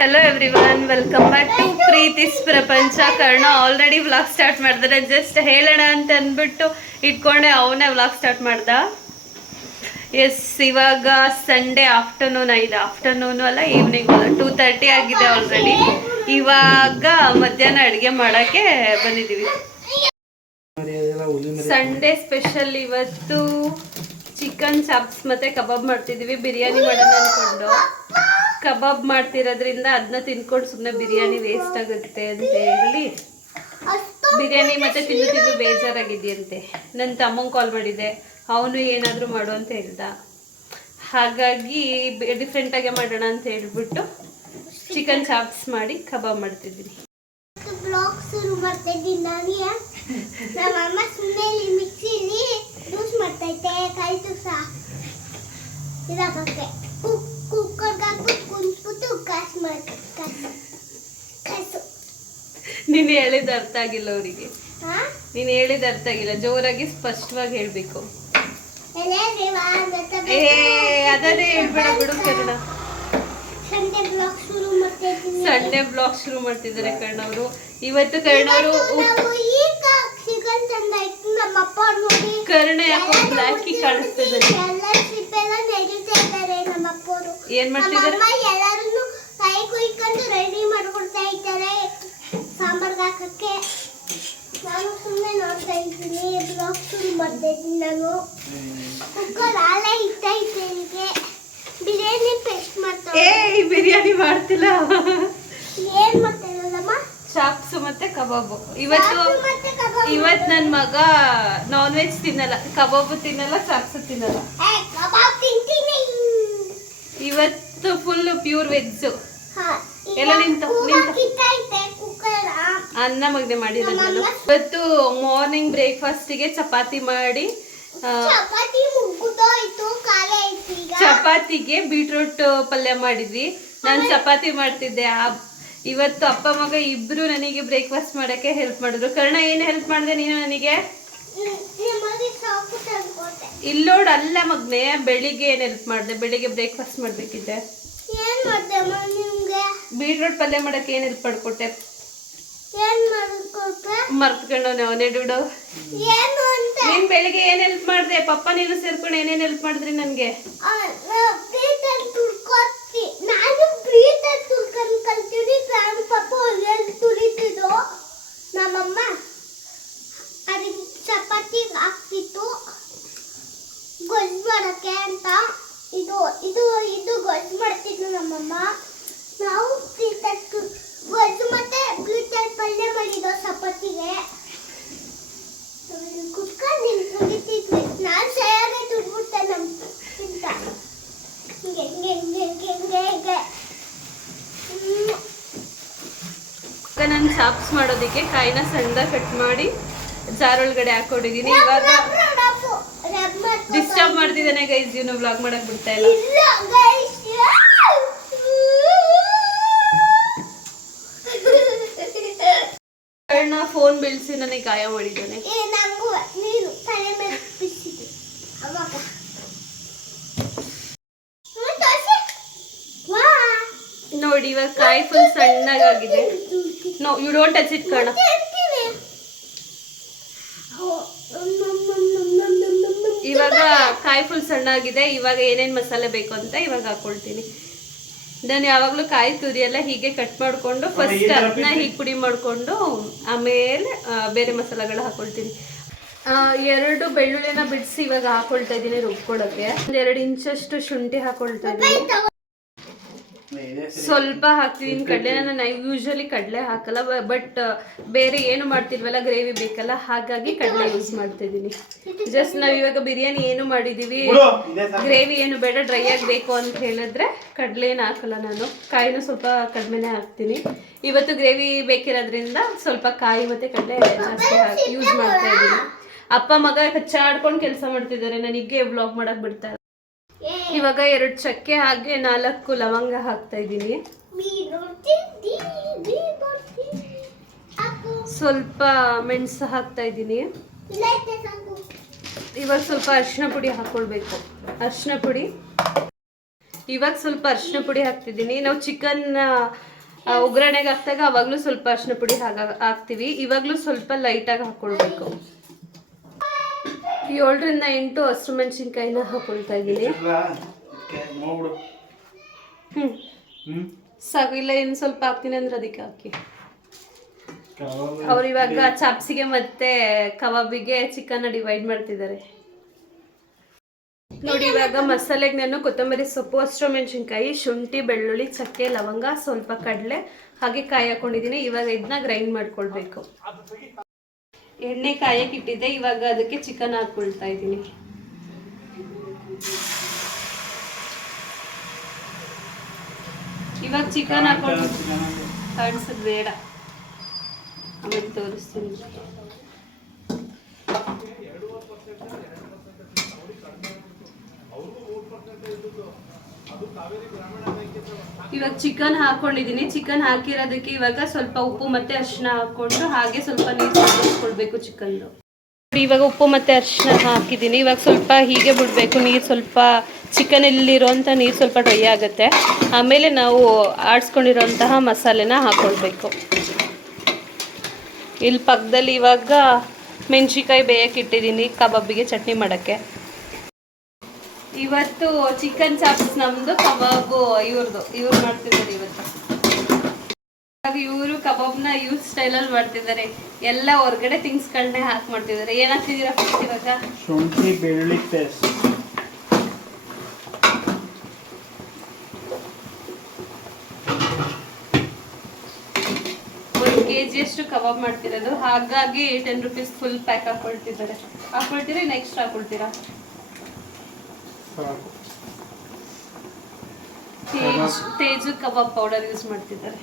Hello everyone welcome back to Preethi's ಪ್ರಪಂಚ Karna already vlog start ಮಾಡಿದ್ರೆ just ಹೇಳೋಣ ಅಂತ ಅಂದ್ಬಿಟ್ಟು ಇಟ್ಕೊಂಡೆ ಅವನೇ ವ್ಲಾಗ್ ಸ್ಟಾರ್ಟ್ ಮಾಡ್ದ. ಎಸ್ ಇವಾಗ ಸಂಡೇ ಆಫ್ಟರ್ನೂನ್ ಆಗಿದೆ ಆಫ್ಟರ್ನೂನು ಅಲ್ಲ ಈವ್ನಿಂಗ್ ಅಲ್ಲ. ಟೂ ತರ್ಟಿ ಆಗಿದೆ ಆಲ್ರೆಡಿ ಇವಾಗ ಮಧ್ಯಾಹ್ನ ಅಡುಗೆ ಮಾಡೋಕ್ಕೆ ಬಂದಿದ್ದೀವಿ. ಸಂಡೇ ಸ್ಪೆಷಲ್ ಇವತ್ತು. ಚಿಕನ್ ಚಾಪ್ಸ್ ಮತ್ತೆ ಕಬಾಬ್ ಮಾಡ್ತಿದೀವಿ. ಬಿರಿಯಾನಿ ಮಾಡೋಣ ಅನ್ಕೊಂಡು. ಕಬಾಬ್ ಮಾಡ್ತಿರೋದ್ರಿಂದ ಅದನ್ನ ತಿನ್ಕೊಂಡು ಸುಮ್ಮನೆ ಬಿರಿಯಾನಿ ವೇಸ್ಟ್ ಆಗುತ್ತೆ ಅಂತ ಹೇಳಿ. ಬಿರಿಯಾನಿ ಮತ್ತೆ ತಿಂದು ತಿಂದು ಬೇಜಾರಾಗಿದೆಯಂತೆ. ನನ್ನ ತಮ್ಮಂಗೆ ಕಾಲ್ ಮಾಡಿದೆ. ಅವನು ಏನಾದರೂ ಮಾಡು ಅಂತ ಹೇಳ್ದ. ಹಾಗಾಗಿ ಡಿಫ್ರೆಂಟಾಗೆ ಮಾಡೋಣ ಅಂತ ಹೇಳ್ಬಿಟ್ಟು ಚಿಕನ್ ಚಾಪ್ಸ್ ಮಾಡಿ ಕಬಾಬ್ ಮಾಡ್ತಿದ್ದೀನಿ. ಬ್ಲಾಗ್ ಶುರು ಮಾಡ್ತಾ ಇದ್ದೀನಿ. ನಾನೇ ನಮ್ಮಮ್ಮ ಸುಮ್ಮನೆ ಮಿಕ್ಸಿಲಿ ಮಾಡ್ತೈತೆ ಕೈ ತುಸ ಇದಾಗಕ್ಕೆ ಕುಕ್ಕರ್ಗೆ ಹಾಕ್ಬಿಟ್ಟು ಕುಂತ್ಬಿಟ್ಟು ಕಾಸು ಮಾಡಿ ಕಾಸು ಕಾಸು ನೀನು ಹೇಳಿದ ಅರ್ಥ ಆಗಿಲ್ಲ ಅವರಿಗೆ. ನೀನ್ ಹೇಳಿದ ಅರ್ಥ ಆಗಿಲ್ಲ. ಜೋರಾಗಿ ಸ್ಪಷ್ಟವಾಗಿ ಹೇಳಬೇಕು. ಏ ಅದನ್ನೇ ಹೇಳ್ಬೇಡ ಬಿಡು ಕರ್ಣ. ಸಂಡೆ ಬ್ಲಾಗ್ ಶುರು ಮಾಡ್ತಿದ್ದಾರೆ ಕರ್ಣವರು ಇವತ್ತು ಕರ್ಣವರು ನಾವು ಈಗ ಚಿಕನ್ ತಂದ ಇಟ್ಟು ನಮ್ಮ ಅಪ್ಪ ನೋಡಿ ಕರ್ಣ ಯಾಕೋ ಬ್ಲ್ಯಾಕಿ ಅಪ್ಪರು ಏನ್ ಮಾಡ್ತಿದ್ದಾರೆ? ಎಲ್ಲರನ್ನು ಕೈ ಕುಯ್ಕೊಂಡು ರೆಡಿ ಮಾಡ್ಕೊಡ್ತಾ ಇದ್ದಾರೆ. ಸಾಂಬಾರ್ಗೆ ಹಾಕಕ್ಕೆ. ನಾನು ಸುಮ್ಮನೆ ನೋಡ್ತಾ ಇದ್ದೀನಿ. ಬ್ಲಾಗ್ ಶುರು ಮಾಡ್ತಾ ಇದ್ದೀನಿ ನಾನು. ಕುಕ್ಕರ್ ಹಾಲೆ ಇಡ್ತಾ ಇದ್ದೇನೆ ಬಿರಿಯಾನಿ ಪೇಸ್ಟ್ ಮಾಡ್ತಾ ಬಿರಿಯಾನಿ ಮಾಡ್ತಿಲ್ಲ. ಏನ್ ಮಾಡ್ತಾ ಇರೋದಮ್ಮ? ಚಾಪ್ಸ್ ಮತ್ತೆ ಕಬಾಬು. ಇವತ್ತು ಇವತ್ತು ನನ್ನ ಮಗ ನಾನ್ ವೆಜ್ ತಿನ್ನಲ್ಲ. ಕಬಾಬು ತಿನ್ನಲ್ಲ ಚಾಪ್ಸ್ ತಿನ್ನಲ್ಲ. ಇವತ್ತು ಫುಲ್ ಪ್ಯೂರ್ ವೆಜ್ ಎಲ್ಲ ನಿಂತ ಅನ್ನ ಮಗ್ನೆ ಮಾಡಿದ ಇವತ್ತು ಮಾರ್ನಿಂಗ್ ಬ್ರೇಕ್ಫಾಸ್ಟ್ಗೆ ಚಪಾತಿ ಮಾಡಿ ಚಪಾತಿಗೆ ಬೀಟ್ರೂಟ್ ಪಲ್ಯ ಮಾಡಿದ್ವಿ. ನಾನ್ ಚಪಾತಿ ಮಾಡ್ತಿದ್ದೆ. ಇವತ್ತು ಅಪ್ಪ ಮಗ ಇಬ್ರು ನನಗೆ ಬ್ರೇಕ್ಫಾಸ್ಟ್ ಮಾಡಕ್ಕೆ ಹೆಲ್ಪ್ ಮಾಡಿದ್ರು. ಕರ್ಣ ಏನು ಹೆಲ್ಪ್ ಮಾಡಿದೆ ನೀನು ನನಗೆ? ಇಲ್ಲೋಡ್ ಅಲ್ಲ ಮಗ್ನೆ ಬೆಳಿಗ್ಗೆ ಏನು ಹೆಲ್ಪ್ ಮಾಡಿದೆ? ಬೆಳಿಗ್ಗೆ ಬ್ರೇಕ್ಫಾಸ್ಟ್ ಮಾಡ್ಬೇಕಿದ್ದೆ ಬೀಟ್ರೋಟ್ ಪಲ್ಯ ಮಾಡಕ್ಕೆ ಏನು ಹೆಲ್ಪ್ ಮಾಡ್ಕೊಟ್ಟೆ? ಏನು ಮಾಡ್ಕೊಟ್ರೆ ಮರ್ತ್ಕೊಂಡವನೆ ಅವನೇ ಡುಡು ಏನು ಅಂತ? ನೀನ್ ಬೆಳಿಗ್ಗೆ ಏನ್ ಹೆಲ್ಪ್ ಮಾಡಿದೆ? ಪಪ್ಪ ನೀನು ಸೇರ್ಕೊಂಡು ಏನೇನ್ ಹೆಲ್ಪ್ ಮಾಡಿದ್ರಿ ನನ್ಗೆ? ನಮ್ಮಮ್ಮ ಅದಕ್ಕೆ ಚಪಾತಿ ಹಾಕ್ತಿತ್ತು ಗೊಜ್ಜು ಮಾಡೋಕ್ಕೆ ಅಂತ ಇದು ಇದು ಇದು ಗೊಜ್ಜು ಮಾಡ್ತಿದ್ರು ನಮ್ಮಮ್ಮ ನಾವು ಬ್ರೀತಲ್ಲಿ ತು- ಗೊಜ್ಜು ಮತ್ತೆ ಬ್ರೀತಲ್ಲಿ ಪಲ್ಯ ಮಾಡಿದ್ದು ಚಪಾತಿಗೆ ಕುತ್ಕೊಂಡು ನಿನ್ ತುಳಿತಿದ್ವಿ ನಾನು ಸರಿಯಾಗಿ ತುಳ್ಬಿಟ್ಟೆ ನಮ್ಮ ಇಂತ ಹಿಂಗೆ ಹಿಂಗೆ ಹಿಂಗೆ ಹಿಂಗೆ ಹಿಂಗೆ ಹಿಂಗೆ ಹ್ಮ್. ಈಗ ನಾನು ಚಾಪ್ಸ್ ಮಾಡೋದಕ್ಕೆ ಕಾಯಿನ ಸಣ್ಣದಾಗಿ ಕಟ್ ಮಾಡಿ ಜಾರ್ ಒಳಗಡೆ ಹಾಕೊಂಡಿದೀನಿ ಇವಾಗ ಡಿಸ್ಟರ್ಬ್ ಮಾಡ್ತಿದ್ದಾನೆ ಗೈಸ್ ಇವನು ವ್ಲಾಗ್ ಮಾಡಕ್ ಬಿಡ್ತಾ ಇಲ್ಲ. ಫೋನ್ ಬೀಳ್ಸಿ ನನಗೆ ಗಾಯ ಮಾಡಿದ್ದಾನೆ. ನೋಡಿ ಇವಾಗ ಕಾಯಿ full ಸಣ್ಣಗಾಗಿದೆ. No you don't touch it ಕಣ ಇವಾಗ ಕಾಯಿ ಫುಲ್ ಸಣ್ಣಾಗಿದೆ ಇವಾಗ ಏನೇನು ಮಸಾಲೆ ಬೇಕು ಅಂತ ಇವಾಗ ಹಾಕೊಳ್ತೀನಿ ನಾನು ಯಾವಾಗಲೂ ಕಾಯಿ ತುರಿಯೆಲ್ಲ ಹೀಗೆ ಕಟ್ ಮಾಡಿಕೊಂಡು ಫಸ್ಟ್ ಅದನ್ನ ಹೀಗೆ ಪುಡಿ ಮಾಡಿಕೊಂಡು ಆಮೇಲೆ ಬೇರೆ ಮಸಾಲೆಗಳು ಹಾಕೊಳ್ತೀನಿ ಎರಡು ಬೆಳ್ಳುಳ್ಳಿನ ಬಿಡಿಸಿ ಇವಾಗ ಹಾಕೊಳ್ತಾ ಇದ್ದೀನಿ ರುಬ್ಕೊಳ್ಳೋಕ್ಕೆ ಒಂದು ಎರಡು ಇಂಚಷ್ಟು ಶುಂಠಿ ಹಾಕೊಳ್ತಾ ಇದ್ದೀನಿ ಸ್ವಲ್ಪ ಹಾಕ್ತಿದ್ದೀನಿ ಕಡಲೆ ನಾನು ಯೂಶಲಿ ಕಡಲೆ ಹಾಕಲ್ಲ ಬಟ್ ಬೇರೆ ಏನು ಮಾಡ್ತಿದ್ವಲ್ಲ ಗ್ರೇವಿ ಬೇಕಲ್ಲ ಹಾಗಾಗಿ ಕಡಲೆ ಯೂಸ್ ಮಾಡ್ತಾ ಇದ್ದೀನಿ ಜಸ್ಟ್ ನಾವ್ ಇವಾಗ ಬಿರಿಯಾನಿ ಏನು ಮಾಡಿದೀವಿ? ಗ್ರೇವಿ ಏನು ಬೇಡ ಡ್ರೈ ಆಗಬೇಕು ಅಂತ ಹೇಳಿದ್ರೆ ಕಡಲೆ ಏನು ಹಾಕಲ್ಲ ನಾನು. ಕಾಯಿನೂ ಸ್ವಲ್ಪ ಕಡಿಮೆನೇ ಹಾಕ್ತೀನಿ. ಇವತ್ತು ಗ್ರೇವಿ ಬೇಕಿರೋದ್ರಿಂದ ಸ್ವಲ್ಪ ಕಾಯಿ ಮತ್ತೆ ಕಡಲೆ ಜಾಸ್ತಿ ಹಾಕಿ ಯೂಸ್ ಮಾಡ್ತಾ ಇದ್ದೀನಿ. ಅಪ್ಪ ಮಗ ಕಚ್ಚಾಡ್ಕೊಂಡು ಕೆಲಸ ಮಾಡ್ತಿದ್ದಾರೆ. ನನಗೆ ವ್ಲಾಗ್ ಮಾಡಕ್ ಬಿಡ್ತಾ ಇವಾಗ ಎರಡು ಚಕ್ಕೆ ಹಾಗೆ ನಾಲ್ಕು ಲವಂಗ ಹಾಕ್ತಾ ಇದ್ದೀನಿ. ಸ್ವಲ್ಪ ಮೆಣಸು ಹಾಕ್ತಾ ಇದ್ದೀನಿ. ಇವಾಗ ಸ್ವಲ್ಪ ಅರಿಶಿನ ಪುಡಿ ಹಾಕೊಳ್ಬೇಕು. ಅರಿಶಿನ ಪುಡಿ. ಇವಾಗ ಸ್ವಲ್ಪ ಅರಿಶಿನ ಪುಡಿ ಹಾಕ್ತಿದ್ದೀನಿ. ನಾವು ಚಿಕನ್ ಒಗ್ಗರಣೆಗೆ ಹಾಕ್ದಾಗ ಅವಾಗಲೂ ಸ್ವಲ್ಪ ಅರಿಶಿನ ಪುಡಿ ಹಾಗ, ಹಾಕ್ತೀವಿ. ಇವಾಗಲೂ ಸ್ವಲ್ಪ ಲೈಟಾಗಿ ಹಾಕ್ಕೊಳ್ಬೇಕು ಏಳರಿಂದ ಎಂಟು ಹಸಿರು ಮೆಣಸಿನ್ಕಾಯಿನ ಹಾಕೊಳ್ತಾ ಇದ್ದೀನಿ. ಹ್ಞೂ ಸಾಕು ಇಲ್ಲ ಇನ್ನು ಸ್ವಲ್ಪ ಹಾಕ್ತೀನಿ ಅಂದ್ರೆ ಅದಕ್ಕೆ ಹಾಕಿ. ಅವ್ರು ಇವಾಗ ಚಾಪ್ಸಿಗೆ ಮತ್ತೆ ಕಬಾಬಿಗೆ ಚಿಕನ್ ಡಿವೈಡ್ ಮಾಡ್ತಿದ್ದಾರೆ. ನೋಡಿ ಇವಾಗ ಮಸಾಲೆಗೆ ನಾನು ಕೊತ್ತಂಬರಿ ಸೊಪ್ಪು ಹಸಿರು ಮೆಣಸಿನ್ಕಾಯಿ ಶುಂಠಿ ಬೆಳ್ಳುಳ್ಳಿ ಚಕ್ಕೆ ಲವಂಗ ಸ್ವಲ್ಪ ಕಡಲೆ ಹಾಗೆ ಕಾಯಿ ಹಾಕೊಂಡಿದ್ದೀನಿ. ಇವಾಗ ಇದನ್ನ ಗ್ರೈಂಡ್ ಮಾಡ್ಕೊಳ್ಬೇಕು. ಎಣ್ಣೆ ಕಾಯಕ್ಕೆ ಇಟ್ಟಿದ್ದೆ ಇವಾಗ ಅದಕ್ಕೆ ಚಿಕನ್ ಹಾಕ್ಕೊಳ್ತಾ ಇದ್ದೀನಿ. ಇವಾಗ ಚಿಕನ್ ಹಾಕೊಂಡು ಕಾಣಿಸೋದು ಬೇಡ. ಆಮೇಲೆ ತೋರಿಸ್ತೀನಿ. ಇವಾಗ ಚಿಕನ್ ಹಾಕೊಂಡಿದ್ದೀನಿ. ಚಿಕನ್ ಹಾಕಿರೋದಕ್ಕೆ ಇವಾಗ ಸ್ವಲ್ಪ ಉಪ್ಪು ಮತ್ತೆ ಅರಿಶಿನ ಹಾಕೊಂಡು ಹಾಗೆ ಸ್ವಲ್ಪ ನೀರು ಚಿಕನ್ ಚಿಕನ್ದು. ಇವಾಗ ಉಪ್ಪು ಮತ್ತೆ ಅರಿಶಿನ ಹಾಕಿದ್ದೀನಿ. ಇವಾಗ ಸ್ವಲ್ಪ ಹೀಗೆ ಬಿಡಬೇಕು. ನೀರು ಸ್ವಲ್ಪ ಚಿಕನಲ್ಲಿರೋಂಥ ನೀರು ಸ್ವಲ್ಪ ಡ್ರೈ ಆಗುತ್ತೆ. ಆಮೇಲೆ ನಾವು ಆಡಿಸ್ಕೊಂಡಿರೋಂತಹ ಮಸಾಲೆನ ಹಾಕ್ಕೊಳ್ಬೇಕು ಇಲ್ಲಿ ಪಕ್ಕದಲ್ಲಿ ಇವಾಗ ಮೆಣಸಿಕಾಯಿ ಬೇಯಕ್ಕೆ ಇಟ್ಟಿದ್ದೀನಿ. ಕಬಾಬಿಗೆ ಚಟ್ನಿ ಮಾಡೋಕ್ಕೆ. ಇವತ್ತು ಚಿಕನ್ ಚಾಪ್ಸ್ ನಮ್ದು ಕಬಾಬು ಇವ್ರದ್ದು ಇವ್ರು ಮಾಡ್ತಿದ್ದಾರೆ ಇವತ್ತು. ಇವರು ಕಬಾಬ್ನ ಸ್ಟೈಲ್ ಸ್ಟೈಲಲ್ಲಿ ಮಾಡ್ತಿದ್ದಾರೆ. ಎಲ್ಲ ಹೊರಗಡೆ ತಿಂಗ್ಸ್ಗಳನ್ನೇ ಹಾಕ್ ಮಾಡ್ತಿದ್ದಾರೆ. ಏನ್ ಹಾಕ್ತಿದ್ದೀರಾ ಇವಾಗ? ಶುಂಠಿ ಬೆಳ್ಳುಳ್ಳಿ ಪೇಸ್ಟ್ ಒಂದು ಕೆ ಜಿಯಷ್ಟು ಕಬಾಬ್ ಮಾಡ್ತಿರೋದು. ಹಾಗಾಗಿ ಟೆನ್ ರುಪೀಸ್ ಫುಲ್ ಪ್ಯಾಕ್ ಹಾಕೊಳ್ತಿದ್ದಾರೆ. ಹಾಕೊಳ್ತೀರಾ ನೆಕ್ಸ್ಟ್ ಹಾಕೊಳ್ತೀರಾ? ಸಾಕು Tej Teju kebab powder use ಮಾಡ್ತಿದ್ದಾರೆ.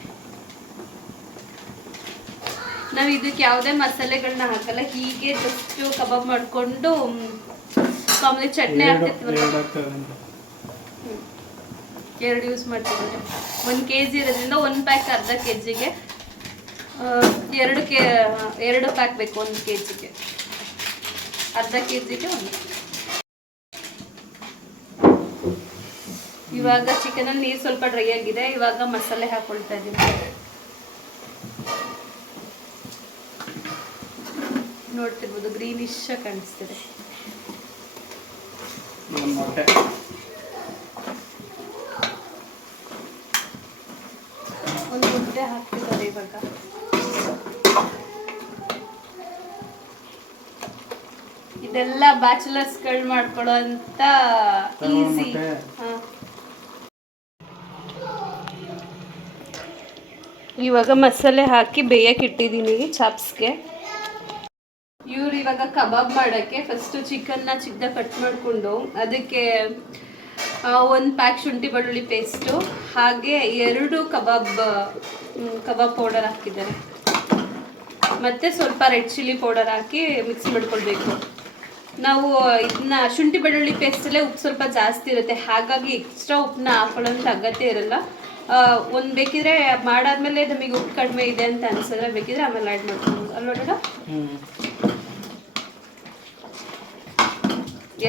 ನಾವು ಇದಕ್ಕೆ ಯಾವುದೇ ಮಸಾಲೆಗಳನ್ನ ಹಾಕಲ್ಲ ಹೀಗೆ ಜಸ್ಟ್ ಕಬಾಬ್ ಮಾಡಿಕೊಂಡು ಮಾಮೂಲಿ ಚಟ್ನಿ ಹಾಕ್ತಿರ್ತೀವಲ್ಲ ಎರಡು ಎರಡು ಯೂಸ್ ಮಾಡ್ತಿದ್ದಾರೆ. ಒಂದು ಕೆ ಜಿ ಇರೋದ್ರಿಂದ ಒಂದು ಪ್ಯಾಕ್ ಅರ್ಧ ಕೆ ಜಿಗೆ ಎರಡು ಕೆ ಎರಡು ಪ್ಯಾಕ್ ಬೇಕು ಒಂದು ಕೆ ಜಿಗೆ ಅರ್ಧ ಕೆ ಜಿಗೆ ಒಂದು. ಇವಾಗ ಚಿಕನ್ ಅಲ್ಲಿ ನೀರು ಸ್ವಲ್ಪ ಡ್ರೈ ಆಗಿದೆ. ಇವಾಗ ಮಸಾಲೆ ಹಾಕೊಳ್ತಾ ಇದ್ದೀನಿ ನೋಡ್ತಿರ್ಬೋದು ಗ್ರೀನಿಶ್ ಕಾಣಿಸ್ತಿದೆ. ಒಂದು ಮುದ್ದೆ ಹಾಕ್ತಿದ್ದಾರೆ ಇವಾಗ. ಇದೆಲ್ಲ ಬ್ಯಾಚುಲರ್ಸ್ಗಳು ಮಾಡ್ಕೊಳ್ಳೋ ಅಂತ ಈಸಿ? ಇವಾಗ ಮಸಾಲೆ ಹಾಕಿ ಬೇಯಕ್ಕೆ ಇಟ್ಟಿದ್ದೀನಿ ಚಾಪ್ಸ್ಗೆ. ಇವ್ರು ಇವಾಗ ಕಬಾಬ್ ಮಾಡೋಕ್ಕೆ ಫಸ್ಟು ಚಿಕನ್ನ ಚಿಕ್ಕದ ಕಟ್ ಮಾಡಿಕೊಂಡು ಅದಕ್ಕೆ ಒಂದು ಪ್ಯಾಕ್ ಶುಂಠಿ ಬೆಳ್ಳುಳ್ಳಿ ಪೇಸ್ಟು ಹಾಗೆ ಎರಡು ಕಬಾಬ್ ಕಬಾಬ್ ಪೌಡರ್ ಹಾಕಿದ್ದಾರೆ. ಮತ್ತು ಸ್ವಲ್ಪ ರೆಡ್ ಚಿಲ್ಲಿ ಪೌಡರ್ ಹಾಕಿ ಮಿಕ್ಸ್ ಮಾಡ್ಕೊಳ್ಬೇಕು. ನಾವು ಇದನ್ನ ಶುಂಠಿ ಬೆಳ್ಳುಳ್ಳಿ ಪೇಸ್ಟಲ್ಲೇ ಉಪ್ಪು ಸ್ವಲ್ಪ ಜಾಸ್ತಿ ಇರುತ್ತೆ. ಹಾಗಾಗಿ ಎಕ್ಸ್ಟ್ರಾ ಉಪ್ಪನ್ನ ಹಾಕೊಳ್ಳೋಂಥ ಅಗತ್ಯ ಇರಲ್ಲ. ಒಂದು ಬೇಕಿದ್ರೆ ಮಾಡಾದ್ಮೇಲೆ ನಮಗೆ ಉಪ್ಪು ಕಡಿಮೆ ಇದೆ ಅಂತ ಅನ್ಸಿದ್ರೆ ಬೇಕಿದ್ರೆ ಆಮೇಲೆ ಆ್ಯಡ್ ಮಾಡ್ಕೊಬೋದು. ಅಲ್ವಾ ಹ್ಮ್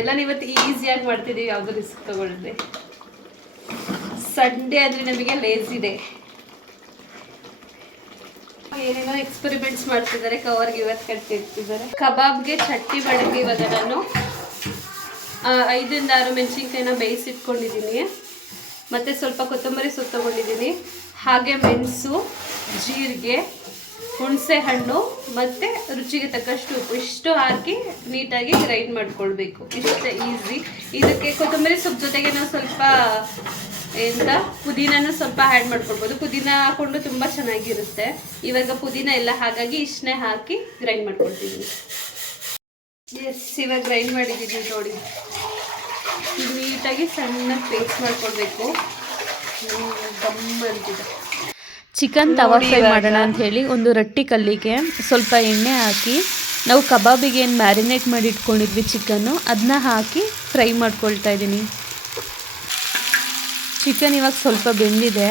ಎಲ್ಲ ಇವತ್ತು ಈಸಿಯಾಗಿ ಮಾಡ್ತಿದ್ದೀವಿ ಯಾವುದು ರಿಸ್ಕ್ ತಗೊಳ್ದೆ. ಸಂಡೇ ಅಂದರೆ ನಮಗೆ ಲೇಸಿ ಡೇ ಏನೇನೋ ಎಕ್ಸ್ಪೆರಿಮೆಂಟ್ಸ್ ಮಾಡ್ತಿದ್ದಾರೆ, ಕವರ್ಗೆ ಇವತ್ತು ಕಟ್ಟಿರ್ತಿದ್ದಾರೆ ಕಬಾಬ್ಗೆ ಚಟ್ನಿ ಮಾಡೋಕ್ಕೆ ಇವಾಗ ನಾನು. ಐದರಿಂದ ಆರು ಮೆಣಸಿನ್ಕಾಯಿನ ಬೇಯಿಸಿಟ್ಕೊಂಡಿದ್ದೀನಿ ಮತ್ತು ಸ್ವಲ್ಪ ಕೊತ್ತಂಬರಿ ಸೊಪ್ಪು ತಗೊಂಡಿದ್ದೀನಿ. ಹಾಗೆ ಮೆಣಸು, ಜೀರಿಗೆ, ಹುಣಸೆ ಹಣ್ಣು ಮತ್ತು ರುಚಿಗೆ ತಕ್ಕಷ್ಟು ಉಪ್ಪು. ಇಷ್ಟು ಹಾಕಿ ನೀಟಾಗಿ ಗ್ರೈಂಡ್ ಮಾಡ್ಕೊಳ್ಬೇಕು. ಇಷ್ಟೇ ಈಸಿ. ಇದಕ್ಕೆ ಕೊತ್ತಂಬರಿ ಸೊಪ್ಪು ಜೊತೆಗೆ ನಾವು ಸ್ವಲ್ಪ, ಎಂತ, ಪುದೀನನೂ ಸ್ವಲ್ಪ ಆ್ಯಡ್ ಮಾಡ್ಕೊಳ್ಬೋದು. ಪುದೀನ ಹಾಕೊಂಡು ತುಂಬ ಚೆನ್ನಾಗಿರುತ್ತೆ. ಇವಾಗ ಪುದೀನ ಎಲ್ಲ ಹಾಗಾಗಿ ಇಷ್ಟನ್ನೇ ಹಾಕಿ ಗ್ರೈಂಡ್ ಮಾಡ್ಕೊಳ್ತೀನಿ. ಎಸ್ ಇವಾಗ ಗ್ರೈಂಡ್ ಮಾಡಿದ್ದೀನಿ ನೋಡಿ. ನೀಟಾಗಿ ಸಣ್ಣ ಪೇಸ್ಟ್ ಮಾಡ್ಕೊಳ್ಬೇಕು ದಮ್ ಅಂತಿದೆ ಚಿಕನ್ ತವಾ ಫ್ರೈ ಮಾಡೋಣ ಅಂತ ಹೇಳಿ ಒಂದು ರೊಟ್ಟಿ ಕಲ್ಲಿಗೆ ಸ್ವಲ್ಪ ಎಣ್ಣೆ ಹಾಕಿ ನಾವು ಕಬಾಬಿಗೆ ಏನು ಮ್ಯಾರಿನೇಟ್ ಮಾಡಿ ಇಟ್ಕೊಂಡಿದ್ವಿ ಚಿಕನ್ನು ಅದನ್ನ ಹಾಕಿ ಫ್ರೈ ಮಾಡ್ಕೊಳ್ತಾ ಇದ್ದೀನಿ. ಚಿಕನ್ ಇವಾಗ ಸ್ವಲ್ಪ ಬೆಂದಿದೆ.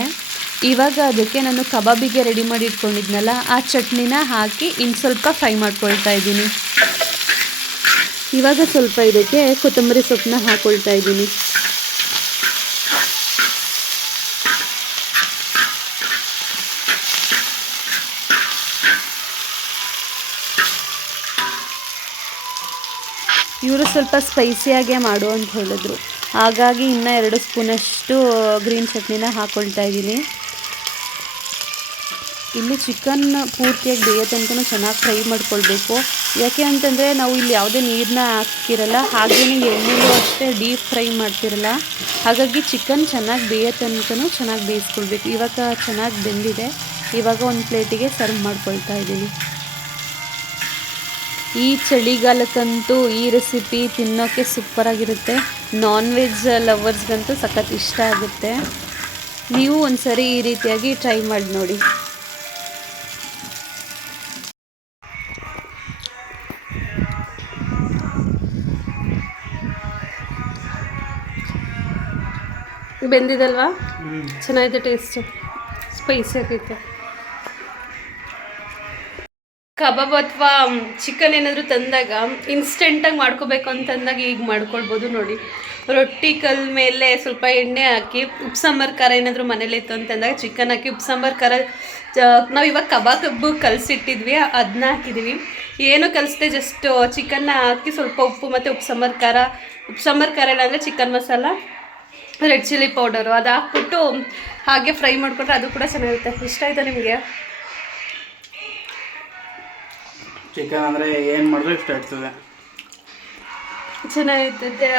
ಇವಾಗ ಅದಕ್ಕೆ ನಾನು ಕಬಾಬಿಗೆ ರೆಡಿ ಮಾಡಿ ಇಟ್ಕೊಂಡಿದ್ನಲ್ಲ ಆ ಚಟ್ನಿನ ಹಾಕಿ ಇನ್ನು ಸ್ವಲ್ಪ ಫ್ರೈ ಮಾಡ್ಕೊಳ್ತಾ ಇದ್ದೀನಿ. ಇವಾಗ ಸ್ವಲ್ಪ ಇದಕ್ಕೆ ಕೊತ್ತಂಬರಿ ಸೊಪ್ಪನ್ನ ಹಾಕ್ಕೊಳ್ತಾ ಇದ್ದೀನಿ. ಇವರು ಸ್ವಲ್ಪ ಸ್ಪೈಸಿಯಾಗೆ ಮಾಡು ಅಂತ ಹೇಳಿದ್ರು. ಹಾಗಾಗಿ ಇನ್ನೂ ಎರಡು ಸ್ಪೂನಷ್ಟು ಗ್ರೀನ್ ಚಟ್ನಿನ ಹಾಕ್ಕೊಳ್ತಾ ಇದ್ದೀನಿ. ಇಲ್ಲಿ ಚಿಕನ್ ಪೂರ್ತಿಯಾಗಿ ಬೇಯೋ ತನಕ ಚೆನ್ನಾಗಿ ಫ್ರೈ ಮಾಡ್ಕೊಳ್ಬೇಕು. ಯಾಕೆ ಅಂತಂದರೆ ನಾವು ಇಲ್ಲಿ ಯಾವುದೇ ನೀರನ್ನ ಹಾಕ್ತಿರಲ್ಲ ಹಾಗೆಯೇ ಎಣ್ಣೆಲೂ ಅಷ್ಟೇ ಡೀಪ್ ಫ್ರೈ ಮಾಡ್ತಿರಲ್ಲ. ಹಾಗಾಗಿ ಚಿಕನ್ ಚೆನ್ನಾಗಿ ಬೇಯೋ ತನಕ ಚೆನ್ನಾಗಿ ಬೇಯಿಸ್ಕೊಳ್ಬೇಕು. ಇವಾಗ ಚೆನ್ನಾಗಿ ಬೆಂದಿದೆ. ಇವಾಗ ಒಂದು ಪ್ಲೇಟಿಗೆ ಸರ್ವ್ ಮಾಡ್ಕೊಳ್ತಾ ಇದ್ದೀನಿ. ಈ ಚಳಿಗಾಲಕ್ಕಂತೂ ಈ ರೆಸಿಪಿ ತಿನ್ನೋಕ್ಕೆ ಸೂಪರಾಗಿರುತ್ತೆ ನಾನ್ ವೆಜ್ ಲವರ್ಸ್ಗಂತೂ ಸಖತ್ ಇಷ್ಟ ಆಗುತ್ತೆ. ನೀವು ಒಂದ್ಸರಿ ಈ ರೀತಿಯಾಗಿ ಟ್ರೈ ಮಾಡಿ ನೋಡಿ. ಬೆಂದಿದಲ್ವಾ? ಚೆನ್ನಾಗಿದೆ ಟೇಸ್ಟು ಸ್ಪೈಸಿ ಆಗೈತೆ. ಕಬಾಬ್ ಅಥವಾ ಚಿಕನ್ ಏನಾದರೂ ತಂದಾಗ ಇನ್ಸ್ಟೆಂಟಾಗಿ ಮಾಡ್ಕೋಬೇಕು ಅಂತಂದಾಗ ಈಗ ಮಾಡ್ಕೊಳ್ಬೋದು ನೋಡಿ. ರೊಟ್ಟಿ ಕಲ್ ಮೇಲೆ ಸ್ವಲ್ಪ ಎಣ್ಣೆ ಹಾಕಿ, ಉಪ್ಪು ಸಾಂಬಾರು ಖಾರ ಏನಾದರೂ ಮನೇಲಿ ಇತ್ತು ಅಂತಂದಾಗ ಚಿಕನ್ ಹಾಕಿ, ಉಪ್ಪು ಸಾಂಬಾರು ಖಾರ ನಾವು ಇವಾಗ ಕಬಾಬ್ ಕಲಸಿಟ್ಟಿದ್ವಿ ಅದನ್ನ ಹಾಕಿದ್ದೀವಿ ಏನು ಕಲಿಸ್ದೆ ಜಸ್ಟ್ ಚಿಕನ್ನ ಹಾಕಿ ಸ್ವಲ್ಪ ಉಪ್ಪು ಮತ್ತು ಉಪ್ಪು ಸಾಂಬಾರು ಖಾರ, ಉಪ್ಪು ಸಾಂಬಾರು ಖಾರ ಇಲ್ಲ ಅಂದರೆ chicken masala. Red chilli powder ಅದು ಹಾಕ್ಬಿಟ್ಟು ಹಾಗೆ ಫ್ರೈ ಮಾಡಿಕೊಟ್ರೆ ಅದು ಕೂಡ ಚೆನ್ನಾಗಿರುತ್ತೆ. ಇಷ್ಟ ಆಯ್ತಾ ನಿಮಗೆ? ಚಿಕನ್ ಅಂದರೆ ಏನು ಮಾಡಿದ್ರೆ ಇಷ್ಟ ಆಗ್ತದೆ. ಚೆನ್ನಾಗಿರ್ತೈತೆ.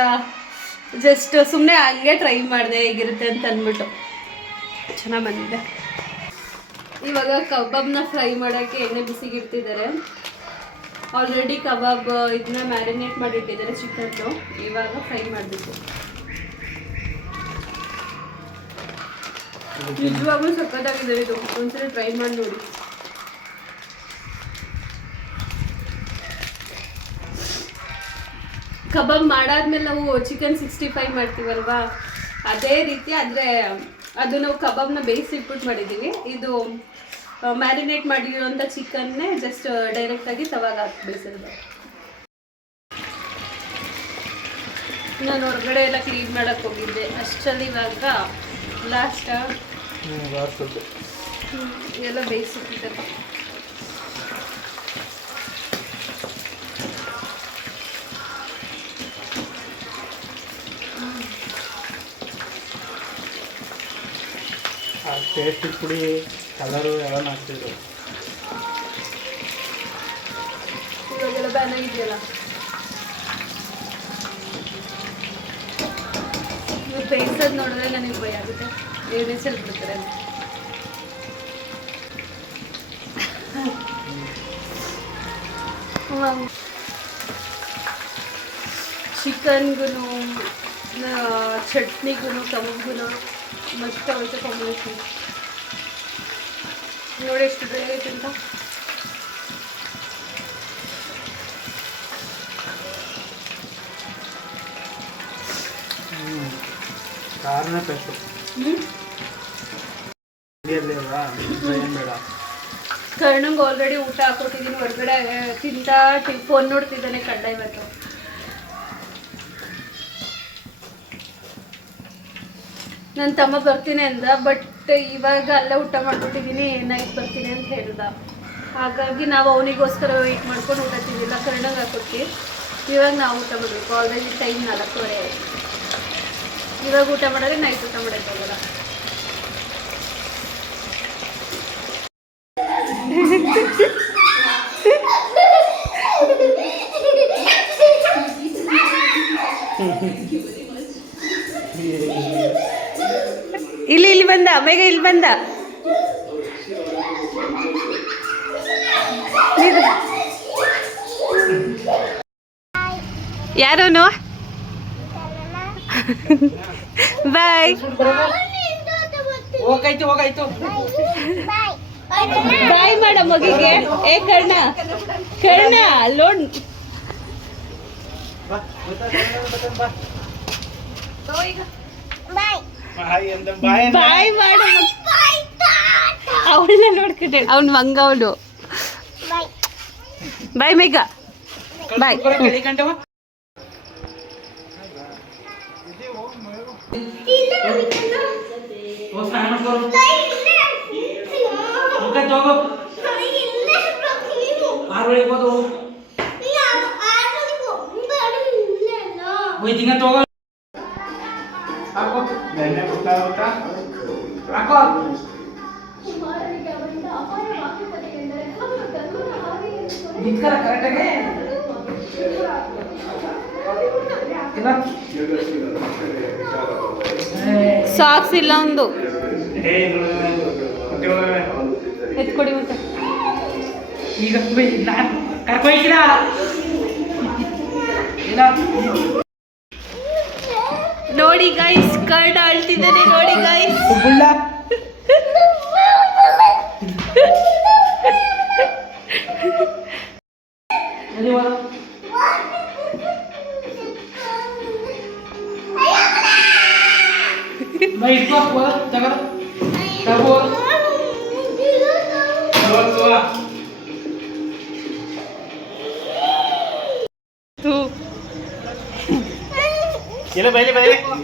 ಜಸ್ಟ್ ಸುಮ್ಮನೆ ಹಂಗೆ ಟ್ರೈ ಮಾಡಿದೆ ಹೇಗಿರುತ್ತೆ ಅಂತ ಅಂದ್ಬಿಟ್ಟು. ಚೆನ್ನಾಗಿ ಬಂದಿದೆ. ಇವಾಗ ಕಬಾಬ್ನ ಫ್ರೈ ಮಾಡೋಕ್ಕೆ ಎಣ್ಣೆ ಬಿಸಿಗಿರ್ತಿದ್ದಾರೆ ಆಲ್ರೆಡಿ ಕಬಾಬ್ ಇದನ್ನ ಮ್ಯಾರಿನೇಟ್ ಮಾಡಿಟ್ಟಿದ್ದಾರೆ ಚಿಕನ್ನು ಇವಾಗ ಫ್ರೈ ಮಾಡಬೇಕು. ನಿಜವಾಗ್ಲೂ ಸಕ್ಕತ್ತಾಗಿದೆ ಇದು ಒಂದ್ಸರಿ ಟ್ರೈ ಮಾಡಿ ನೋಡಿ. ಕಬಾಬ್ ಮಾಡಾದ್ಮೇಲೆ ನಾವು ಚಿಕನ್ ಸಿಕ್ಸ್ಟಿ ಫೈವ್ ಮಾಡ್ತೀವಲ್ವಾ? ಅದೇ ರೀತಿ ಆದರೆ, ಅದು ನಾವು ಕಬಾಬ್ನ ಬೇಯಿಸಿಟ್ಬಿಟ್ಟು ಮಾಡಿದ್ದೀವಿ ಇದು ಮ್ಯಾರಿನೇಟ್ ಮಾಡಿರೋಂಥ ಚಿಕನ್ನೇ ಜಸ್ಟ್ ಡೈರೆಕ್ಟಾಗಿ ತವಾಗ ಹಾಕಿ ಬೇಯಿಸಿದ್ವಿ ನಾನು ಹೊರಗಡೆ ಎಲ್ಲ ಕ್ಲೀನ್ ಮಾಡೋಕ್ಕೆ ಹೋಗಿದ್ದೆ. ಅಷ್ಟರಲ್ಲಿ ಇವಾಗ ಲಾಸ್ಟ್ ಎಲ್ಲ ಬೇಯಿಸಿಟ್ಟಿದ್ದಾರೆ ಆ ಟೇಸ್ಟ್ ಪುಡಿ ಕಲರು ಎಲ್ಲ ಹಾಕ್ತಿದ್ರು? ಇವಾಗೆಲ್ಲ ಬ್ಯಾನ್ ಆಗಿದೆಯಲ್ಲ. ಬೇಯಿಸೋದು ನೋಡಿದ್ರೆ ನನಗೆ ಭಯ ಆಗುತ್ತೆ. ಏನೇ ಚೆಲ್ ಬಿಡ್ತಾರೆ. ಚಿಕನ್ಗೂ ಚಟ್ನಿಗೂ ಕಬಬ್ಗೂ ಮಸ್ತ್ ಆಗುತ್ತೆ ಕಾಂಬಿನೇಷನ್ ನೋಡಿ ಎಷ್ಟು ಡ್ರೈ ಆಯ್ತು ಅಂತ. ಕಾರಣ ಪೆಟ್ಟು. ಕರ್ಣಂಗೆ ಆಲ್ರೆಡಿ ಊಟ ಹಾಕೊಟ್ಟಿದ್ದೀನಿ ಹೊರಗಡೆ ತಿಂತಾ ಫೋನ್ ನೋಡ್ತಿದ್ದಾನೆ ಕಂಡ ಇವತ್ತು. ನನ್ನ ತಮ್ಮ ಬರ್ತೀನಿ ಅಂದ ಬಟ್ ಇವಾಗ ಅಲ್ಲೇ ಊಟ ಮಾಡ್ಬಿಟ್ಟಿದ್ದೀನಿ ನೈಟ್ ಬರ್ತೀನಿ ಅಂತ ಹೇಳ್ದ. ಹಾಗಾಗಿ ನಾವು ಅವನಿಗೋಸ್ಕರ ವೆಯ್ಟ್ ಮಾಡ್ಕೊಂಡು ಊಟ ತಿಂದಿಲ್ಲ, ಕರ್ಣಂಗೆ ಹಾಕೊಟ್ಟು ಇವಾಗ ನಾವು ಊಟ ಮಾಡಬೇಕು ಆಲ್ರೆಡಿ ಟೈಮ್ ನಾಲ್ಕೂವರೆ ಇವಾಗ ಊಟ ಮಾಡಿದ್ರೆ ನೈಟ್ ಊಟ ಮಾಡೋಕ್ಕಾಗಲ್ಲ ಬೇಗ ಇಲ್ಲಿ ಬಂದ. ಯಾರೋನು? ಬಾಯ್. ಹೋಗಾಯ್ತು ಹೋಗಾಯ್ತು ಬಾಯ್ ಮಾಡ ಮಗಿಗೆ. ಏ ಕರ್ಣ. ಕರ್ಣ ಲೋಡ್ ಬಾಯ್ ಬಾಯ್ ಮಾಡು. ಅವಳನ್ನ ನೋಡ್ಕೊಂಡೆ. ಅವ್ನ ಮಂಗ ಅವಳು. ಬಾಯ್ ಮೇಘ ಬಾಯ್ ಹೋಗು ಆರು ಹೋಯ್ತಿಂಗ ತಗೋ. ಬೆಣ್ಣೆ ಗೊತ್ತಾಗುತ್ತಾ? ಹಾಕೋ ನಿಂತ್ಕರ ಕರೆಕ್ಟಾಗಿ? ಇಲ್ಲ? ಸಾಕ್ಸ್ ಇಲ್ಲ ಒಂದು. ಎತ್ಕೊಡಿ ಮತ್ತೆ. ಈಗ ಕರ್ಕೊಯ್ತೀರಾ ಇಲ್ಲ. ನೋಡಿ ಗೈಸ್ ಕರ್ಡ್ ಆಳ್ತಿದ್ದಾನೆ ನೋಡಿ ಗೈಸ್ ಬುಳ್ಳ ಅಲ್ಲಿ ಹೋದ. ಬೈ ಇಟ್ಕೋ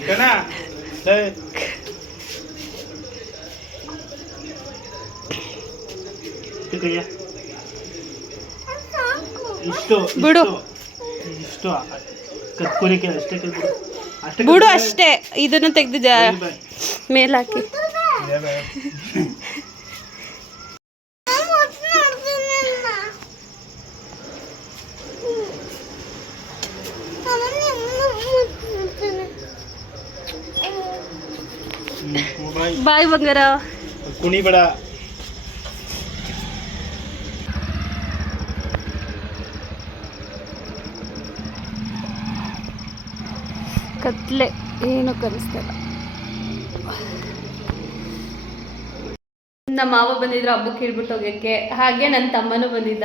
ಬೈಲಿ ಇಷ್ಟು ಬಿಡು. ಇಷ್ಟು. ಕಲ್ಬಿಡು ಅಷ್ಟೇ ಬಿಡು ಅಷ್ಟೇ. ಇದನ್ನು ತೆಗೆದಿದ್ದ ಮೇಲಾಕಿ ಬಾಯ್ ಬಂಗಾರ? ಕುಣಿ ಬೇಡ ಕತ್ಲೆ ಏನು ಕಲಿಸ್ತಲ್ಲ ನಮ್ಮ ಮಾವ ಬಂದಿದ್ರು ಹಬ್ಬಕ್ಕೆ ಹೇಳ್ಬಿಟ್ಟು ಹೋಗಕ್ಕೆ. ಹಾಗೆ ನನ್ನ ತಮ್ಮನೂ ಬಂದಿದ್ದ.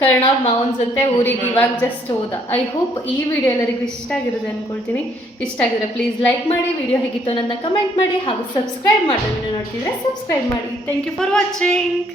ಕರ್ಣವ್ರ ಮಾವನ ಜೊತೆ ಊರಿಗೆ ಇವಾಗ ಜಸ್ಟ್ ಹೋದ. ಐ ಹೋಪ್ ಈ ವಿಡಿಯೋ ಎಲ್ಲರಿಗೂ ಇಷ್ಟ ಆಗಿರೋದು ಅನ್ಕೊಳ್ತೀನಿ. ಇಷ್ಟ ಆಗಿದ್ರೆ ಪ್ಲೀಸ್ ಲೈಕ್ ಮಾಡಿ ವಿಡಿಯೋ ಹೇಗಿತ್ತು ನನ್ನ ಕಮೆಂಟ್ ಮಾಡಿ ಹಾಗೂ ಸಬ್ಸ್ಕ್ರೈಬ್ ಮಾಡಿ ವಿಡಿಯೋ ನೋಡ್ತಿದ್ರೆ ಸಬ್ಸ್ಕ್ರೈಬ್ ಮಾಡಿ. Thank you for watching